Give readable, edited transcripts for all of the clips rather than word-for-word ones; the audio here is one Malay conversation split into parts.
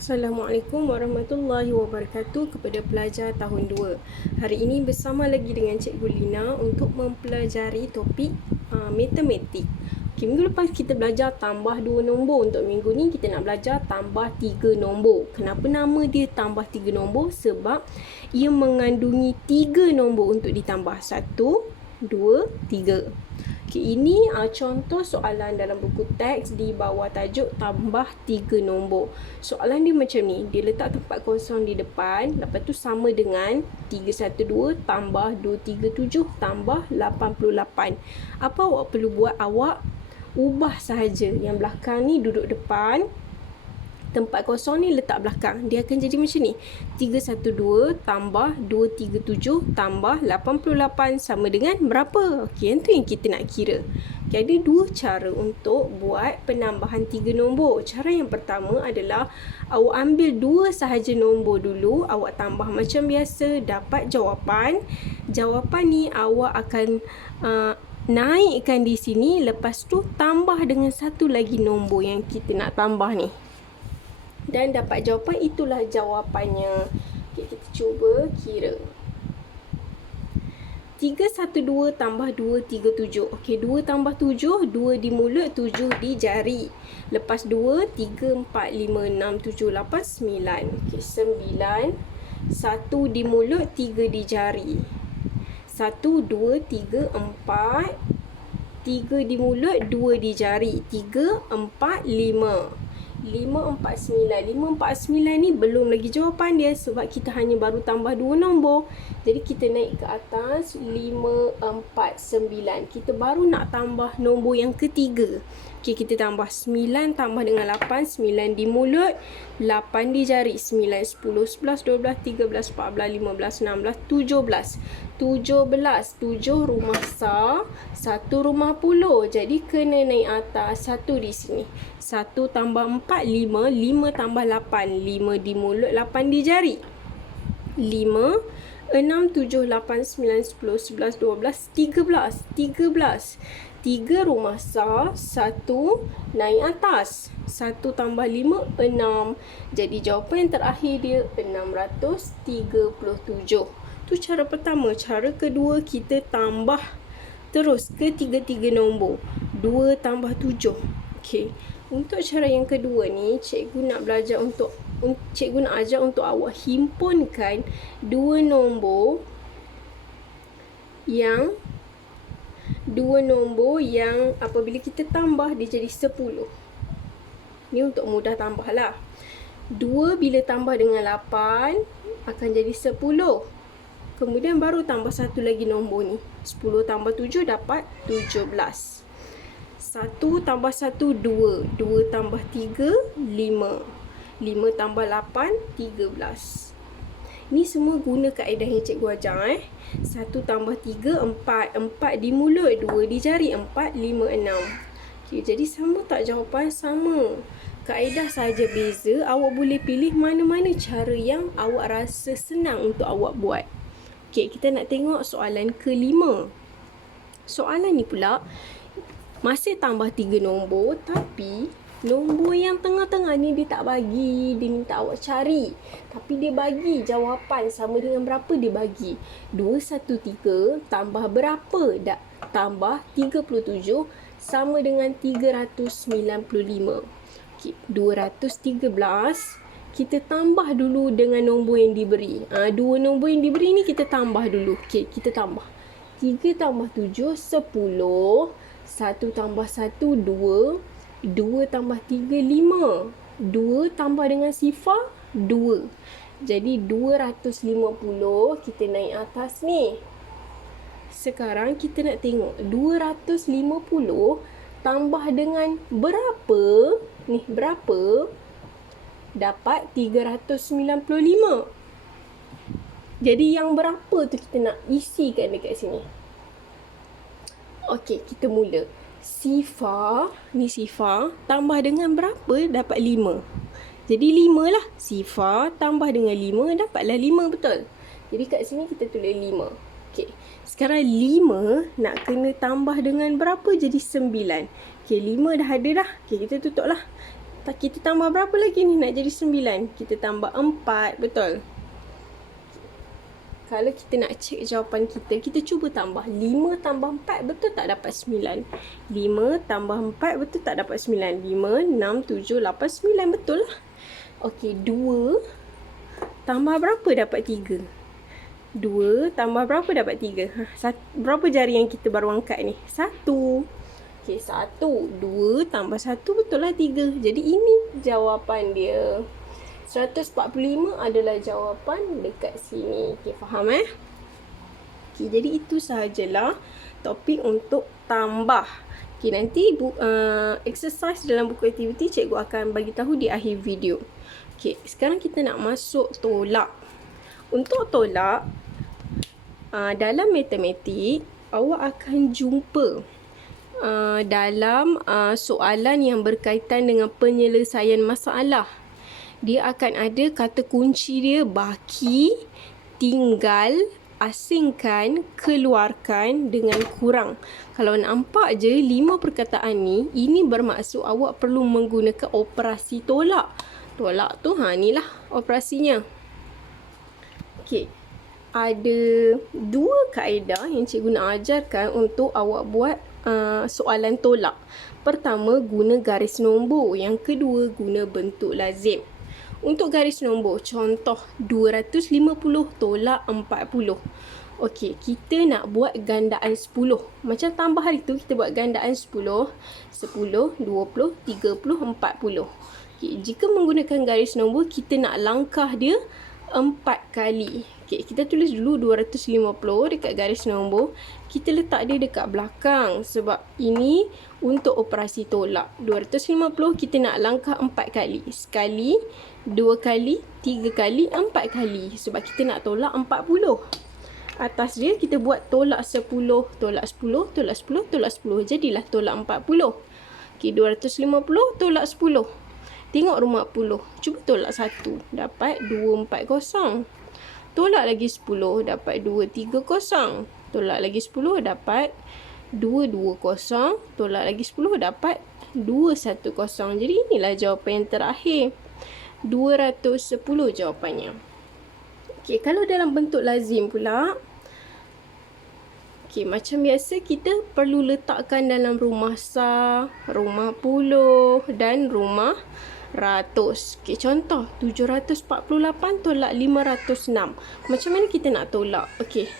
Assalamualaikum warahmatullahi wabarakatuh kepada pelajar tahun 2. Hari ini bersama lagi dengan Cikgu Lina untuk mempelajari topik matematik. Okay, minggu lepas kita belajar tambah 2 nombor. Untuk minggu ni kita nak belajar tambah 3 nombor. Kenapa nama dia tambah 3 nombor? Sebab ia mengandungi 3 nombor untuk ditambah. 1, 2, 3. Okay, ini contoh soalan dalam buku teks di bawah tajuk tambah 3 nombor. Soalan dia macam ni, dia letak tempat kosong di depan, lepas tu sama dengan 312 tambah 237 tambah 88. Apa awak perlu buat? Awak ubah sahaja. Yang belakang ni duduk depan, tempat kosong ni letak belakang. Dia akan jadi macam ni. 312 tambah 237 tambah 88 sama dengan berapa? Okey, yang tu yang kita nak kira. Okay, ada dua cara untuk buat penambahan 3 nombor. Cara yang pertama adalah awak ambil 2 sahaja nombor dulu, awak tambah macam biasa, dapat jawapan. Jawapan ni awak akan naikkan di sini, lepas tu tambah dengan satu lagi nombor yang kita nak tambah ni. Dan dapat jawapan, itulah jawapannya. Okay, kita cuba kira. 312 tambah 237. Okey, 2 tambah 7, 2 di mulut, 7 di jari. Lepas 2, 3, 4, 5, 6, 7, 8, 9. Okey, 9. 1 di mulut, 3 di jari. 1, 2, 3, 4. 3 di mulut, 2 di jari. 3, 4, 5. 5, 4, 9. 5, 4, 9 ni belum lagi jawapan dia sebab kita hanya baru tambah 2 nombor. Jadi kita naik ke atas 5, 4, 9. Kita baru nak tambah nombor yang ketiga. Okey, kita tambah 9 tambah dengan 8. 9 di mulut, 8 di jari. 9, 10, 11, 12, 13, 14, 15, 16, 17. 17. 7 rumah sar, 1 rumah puluh. Jadi kena naik atas 1 di sini. 1 tambah 4, 5. 5 tambah 8. 5 di mulut, 8 di jari. 5, 6, 7, 8, 9, 10, 11, 12, 13. 13. 3 rumah sar, 1 naik atas. 1 tambah 5, 6. Jadi jawapan yang terakhir dia 637. Tu cara pertama. Cara kedua, kita tambah terus ke 3 nombor. 2 tambah 7. Okey. Untuk cara yang kedua ni, cikgu nak ajar untuk awak himpunkan 2 nombor yang apabila kita tambah dia jadi 10. Ni untuk mudah tambah lah. 2 bila tambah dengan 8 akan jadi 10. Kemudian baru tambah satu lagi nombor ni. 10 tambah 7 dapat 17. 1 tambah 1, 2. 2 tambah 3, 5. 5 tambah 8, 13. Ni semua guna kaedah yang cikgu ajar. 1 tambah 3, 4. 4 di mulut, 2 di jari. 4, 5, 6. Okay, jadi sama tak jawapan? Sama. Kaedah sahaja beza. Awak boleh pilih mana-mana cara yang awak rasa senang untuk awak buat. Okey, kita nak tengok soalan kelima. Soalan ni pula masih tambah 3 nombor, tapi nombor yang tengah-tengah ni dia tak bagi, dia minta awak cari. Tapi dia bagi jawapan sama dengan berapa dia bagi. 213 tambah berapa? Tambah 37 sama dengan 395. Okey, 213 kita tambah dulu dengan nombor yang diberi. 2 nombor yang diberi ni kita tambah dulu. Okey, kita tambah. 3 tambah 7, 10. 1 tambah 1, 2. 2 tambah 3, 5. 2 tambah dengan sifar, 2. Jadi 250 kita naik atas ni. Sekarang kita nak tengok 250 tambah dengan berapa? Ni berapa? Dapat 395. Jadi yang berapa tu kita nak isikan dekat sini. Okey, kita mula. Sifar, ni sifar, tambah dengan berapa? Dapat 5. Jadi 5 lah. Sifar tambah dengan 5, dapatlah 5, betul? Jadi kat sini kita tulis 5. Okey, sekarang 5 nak kena tambah dengan berapa? Jadi 9. Okey, 5 dah ada dah. Okey, kita tutup lah. Tak, kita tambah berapa lagi ni nak jadi 9? Kita tambah 4, betul? Kalau kita nak cek jawapan kita, kita cuba tambah 5 tambah 4, betul tak dapat 9? 5 tambah 4, betul tak dapat 9? 5, 6, 7, 8, 9, betul lah. Okey, 2 tambah berapa dapat 3? 2 tambah berapa dapat 3? Berapa jari yang kita baru angkat ni? 1. Okey, 1. 2 tambah 1, betul lah 3. Jadi ini jawapan dia. 145 adalah jawapan dekat sini. Okey, faham Okey, jadi itu sahajalah topik untuk tambah. Okey, nanti exercise dalam buku aktiviti cikgu akan bagi tahu di akhir video. Okey, sekarang kita nak masuk tolak. Untuk tolak, dalam matematik, awak akan jumpa dalam soalan yang berkaitan dengan penyelesaian masalah. Dia akan ada kata kunci dia baki, tinggal, asingkan, keluarkan dengan kurang. Kalau nampak je 5 perkataan ni, ini bermaksud awak perlu menggunakan operasi tolak. Tolak tu ni lah operasinya. Okey. Ada 2 kaedah yang cikgu nak ajarkan untuk awak buat soalan tolak. Pertama, guna garis nombor. Yang kedua, guna bentuk lazim. Untuk garis nombor, contoh 250 tolak 40. Okey, kita nak buat gandaan 10. Macam tambah hari tu, kita buat gandaan 10, 10, 20, 30, 40. Okey, jika menggunakan garis nombor, kita nak langkah dia 4 kali. Okay, kita tulis dulu 250 dekat garis nombor. Kita letak dia dekat belakang sebab ini untuk operasi tolak. 250 kita nak langkah 4 kali. Sekali, 2 kali, 3 kali, 4 kali. Sebab kita nak tolak 40. Atas dia kita buat tolak 10, tolak 10, tolak 10, tolak 10. Jadilah tolak 40. Okay, 250 tolak 10. Tengok rumah 40. Cuba tolak 1. Dapat 240. Tolak lagi 10, dapat 230. Tolak lagi 10, dapat 220. Tolak lagi 10, dapat 210. Jadi inilah jawapan yang terakhir. 210 jawapannya. Okey, kalau dalam bentuk lazim pula, okey, macam biasa kita perlu letakkan dalam rumah sah, rumah puluh dan rumah ratus. Okey, contoh 748 tolak 506. Macam mana kita nak tolak? Okey,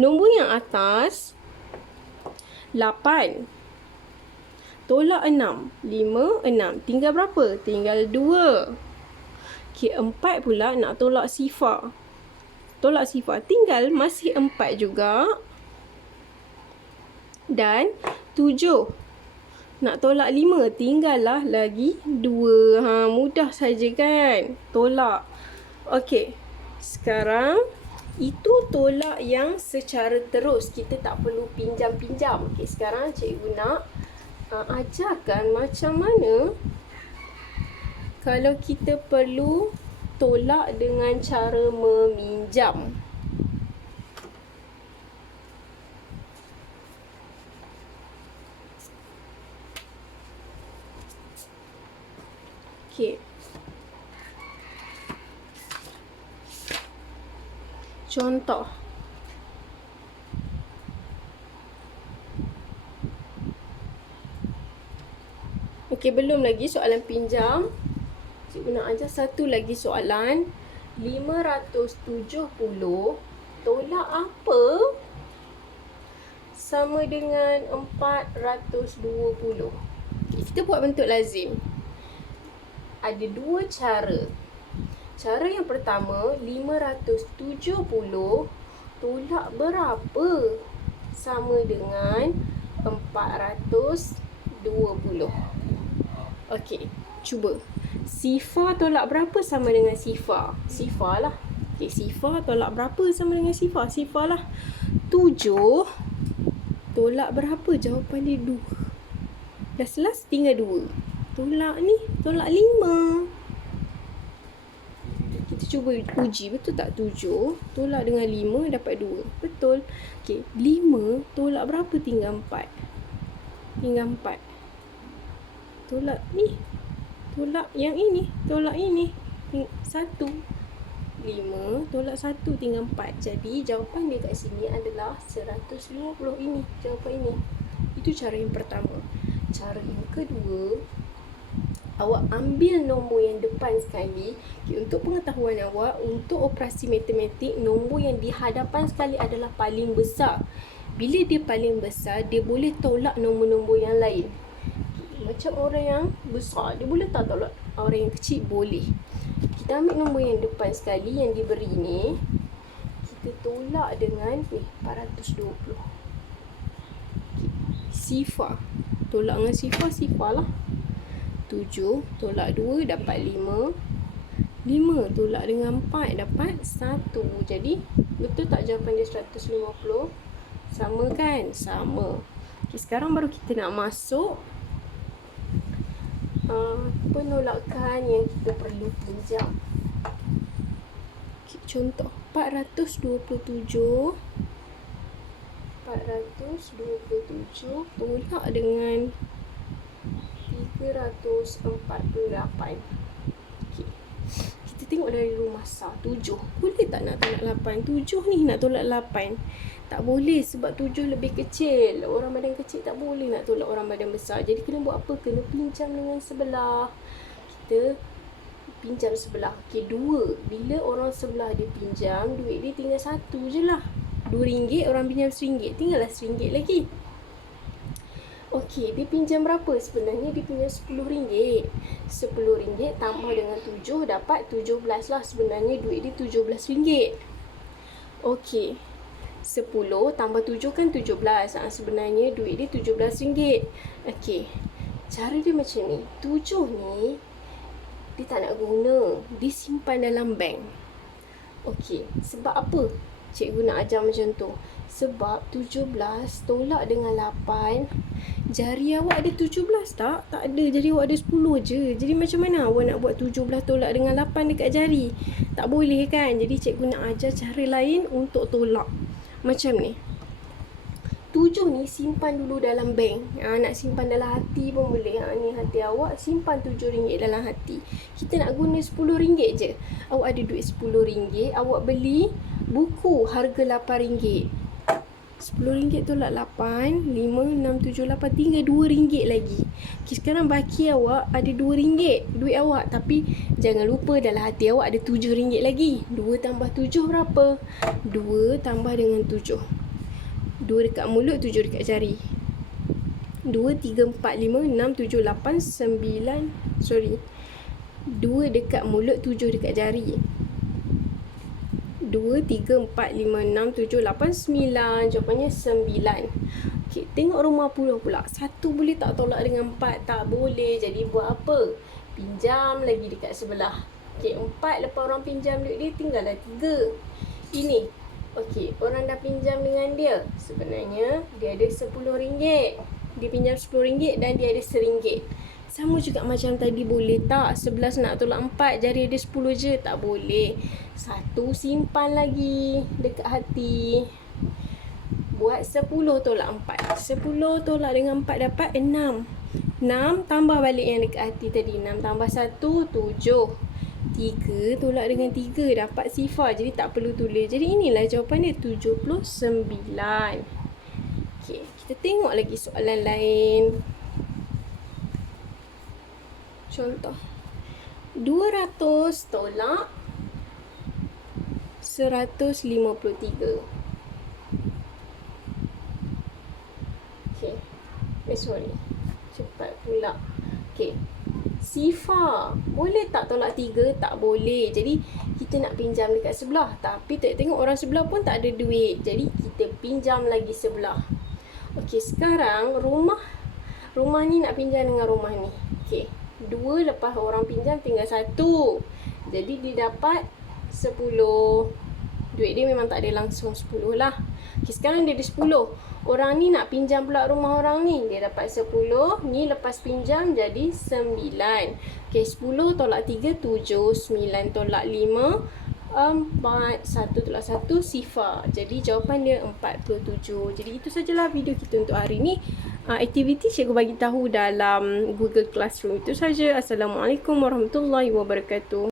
nombor yang atas 8 tolak 6, 5, 6. Tinggal berapa? Tinggal 2. Okey, 4 pula nak tolak sifar. Tolak sifar, tinggal masih 4 juga. Dan 7. Nak tolak 5, tinggallah lagi 2. Mudah saja kan? Tolak. Okey. Sekarang itu tolak yang secara terus. Kita tak perlu pinjam-pinjam. Okey, sekarang cikgu nak ajarkan macam mana kalau kita perlu tolak dengan cara meminjam. Okey. Contoh. Okey, belum lagi soalan pinjam. Cikgu nak ajar satu lagi soalan. 570 tolak apa sama dengan 420. Okay, kita buat bentuk lazim. Ada 2 cara. Cara yang pertama, 570 tolak berapa sama dengan 420. Okey, cuba. Sifar tolak berapa sama dengan sifar? Sifar lah. Okey, sifar tolak berapa sama dengan sifar? Sifar lah. 7 tolak berapa? Jawapan dia 2. Dah selas tinggal 2. Tolak ni, tolak 5. Kita cuba uji, betul tak? 7 tolak dengan 5 dapat 2. Betul. Okey, 5 tolak berapa? Tinggal 4. Tinggal 4. Tolak ni. tolak yang ini, tolak ini. 1. 5 tolak 1 tinggal 4. Jadi jawapan dia kat sini adalah 150. Ini jawapan ini. Itu cara yang pertama. Cara yang kedua, awak ambil nombor yang depan sekali. Untuk pengetahuan awak, untuk operasi matematik, nombor yang di hadapan sekali adalah paling besar. Bila dia paling besar, dia boleh tolak nombor-nombor yang lain. Macam orang yang besar, dia boleh tak tolak orang yang kecil? Boleh. Kita ambil nombor yang depan sekali yang diberi ni, kita tolak dengan 420. Sifar. Tolak dengan sifar lah. 7 tolak 2 dapat 5. 5 tolak dengan 4 dapat 1. Jadi betul tak jawapan dia 150? Sama kan? Sama. Okay, sekarang baru kita nak masuk penolakan yang kita perlu pinjam. Okay, contoh 427 tolak dengan 348. Okay. Kita tengok dari rumah sah. 7 boleh tak nak tolak 8? 7 ni nak tolak 8 tak boleh, sebab 7 lebih kecil. Orang badan kecil tak boleh nak tolak orang badan besar. Jadi kena buat apa? Kena pinjam dengan sebelah. Kita pinjam sebelah. Okay, 2. Bila orang sebelah dia pinjam, duit dia tinggal 1 je lah. RM2, orang pinjam RM1. Tinggallah RM1 lagi. Okey, dia pinjam berapa? Sebenarnya dia pinjam RM10. RM10 tambah dengan 7 dapat 17 lah. Sebenarnya duit dia RM17. Okey, 10 tambah 7 kan 17. Sebenarnya duit dia RM17. Okey, cara dia macam ni. 7 ni dia tak nak guna, dia simpan dalam bank. Okey, sebab apa cikgu nak ajar macam tu? Sebab 17 tolak dengan 8, jari awak ada 17 tak? Tak ada, jari awak ada 10 je. Jadi macam mana awak nak buat 17 tolak dengan 8 dekat jari? Tak boleh kan? Jadi cikgu nak ajar cara lain untuk tolak. Macam ni. 7 ni simpan dulu dalam bank. Nak simpan dalam hati pun boleh. Ni hati awak, simpan RM7 dalam hati. Kita nak guna RM10 je. Awak ada duit RM10, awak beli buku harga RM8. RM10 tolak 8, 5, 6, 7, 8, tinggal RM2 lagi. Okay, sekarang baki awak ada RM2 duit awak. Tapi jangan lupa dalam hati awak ada RM7 lagi. 2 tambah 7 berapa? 2 tambah dengan 7. 2 dekat mulut, 7 dekat jari. 2, 3, 4, 5, 6, 7, 8, 9. 2 dekat mulut, 7 dekat jari. 2, 3, 4, 5, 6, 7, 8, 9. Jawapannya 9. Okay, tengok rumah pula. 1 boleh tak tolak dengan 4? Tak boleh. Jadi buat apa? Pinjam lagi dekat sebelah. Okay, 4 lepas orang pinjam duit dia, tinggallah 3. Ini. Okey, orang dah pinjam dengan dia. Sebenarnya dia ada RM10. Dia pinjam RM10 dan dia ada RM1. Sama juga macam tadi, boleh tak 11 nak tolak 4, jari ada 10 je? Tak boleh. 1 simpan lagi dekat hati. Buat 10 tolak 4. 10 tolak dengan 4 dapat 6. 6 tambah balik yang dekat hati tadi. 6 tambah 1, 7. 3 tolak dengan 3 dapat sifar. Jadi tak perlu tulis. Jadi inilah jawapan dia, 79. Okey, kita tengok lagi soalan lain. Contoh 200 tolak 153. Okey, sorry, cepat pula. Okey, sifar boleh tak tolak 3? Tak boleh. Jadi kita nak pinjam dekat sebelah, tapi tengok orang sebelah pun tak ada duit. Jadi kita pinjam lagi sebelah. Okey, sekarang rumah ni nak pinjam dengan rumah ni. Okey, 2 lepas orang pinjam tinggal 1. Jadi dia dapat 10. Duit dia memang tak ada langsung 10 lah. Okay, sekarang dia ada 10. Orang ni nak pinjam pula rumah orang ni. Dia dapat 10. Ni lepas pinjam jadi 9. Okay, 10 tolak 3, 7. 9 tolak 5, 4. 1 tolak 1, sifar. Jadi jawapan dia 47. Jadi itu sajalah video kita untuk hari ni. aktiviti cikgu bagi tahu dalam Google Classroom. Itu saja. Assalamualaikum warahmatullahi wabarakatuh.